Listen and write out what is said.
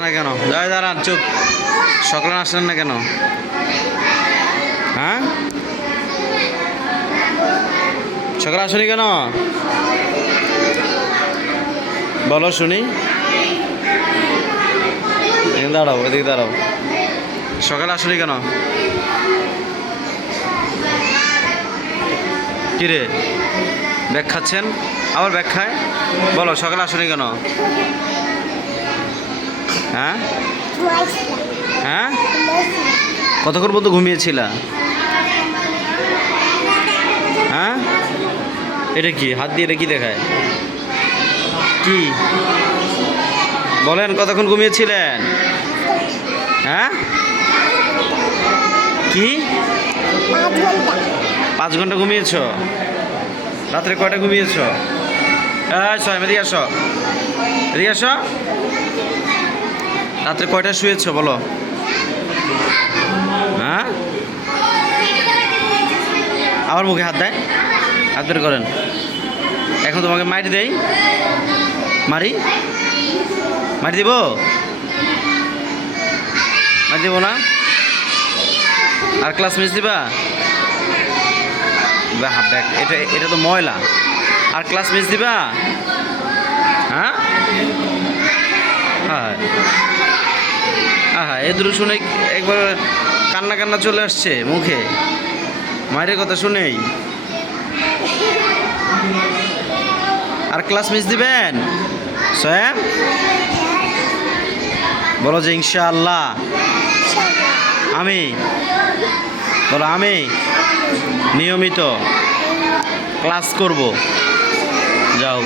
না কেন? জয় দাঁড়ান, চুপ। সকালে আসলেন না কেন? হ্যাঁ, সকালে আসনি কেন? বলো শুনি। দাঁড়াও, এদিকে দাঁড়াও। সকালে আসনি কেন? কিরে ব্যাগ খাচ্ছেন? আবার ব্যাগ খায়? বলো সকালে আসনি কেন? হ্যাঁ হ্যাঁ, কতক্ষণ পর্যন্ত ঘুমিয়েছিলা? হ্যাঁ, এটা কি হাত দিয়ে? এটা কি দেখায়? কি বলেন, কতক্ষণ ঘুমিয়েছিলেন? হ্যাঁ, কি 5 ঘন্টা ঘুমিয়েছ? রাত্রে কয়টা ঘুমিয়েছ? এদিকে আসো, এদিকে আসো। রাত্রে কয়টা শুয়েছ বলো? হ্যাঁ, আবার মুখে হাত দেয়। হাত বের করেন। এখন তোমাকে মারি দেই? মারি দিব? মারি দেবো না? আর ক্লাস মিস দিবা? ব্যাগ এটা তো ময়লা। আর ক্লাস মিস দিবা? হ্যাঁ হ্যাঁ হ্যাঁ, এ দুটো শুনে একবার কান্না কান্না চলে আসছে মুখে। মায়ের কথা শুনেই আর ক্লাস মিস দিবেন? সোয়েব বলো যে ইনশাআল্লাহ। আমি বলো আমি নিয়মিত ক্লাস করব। যাও।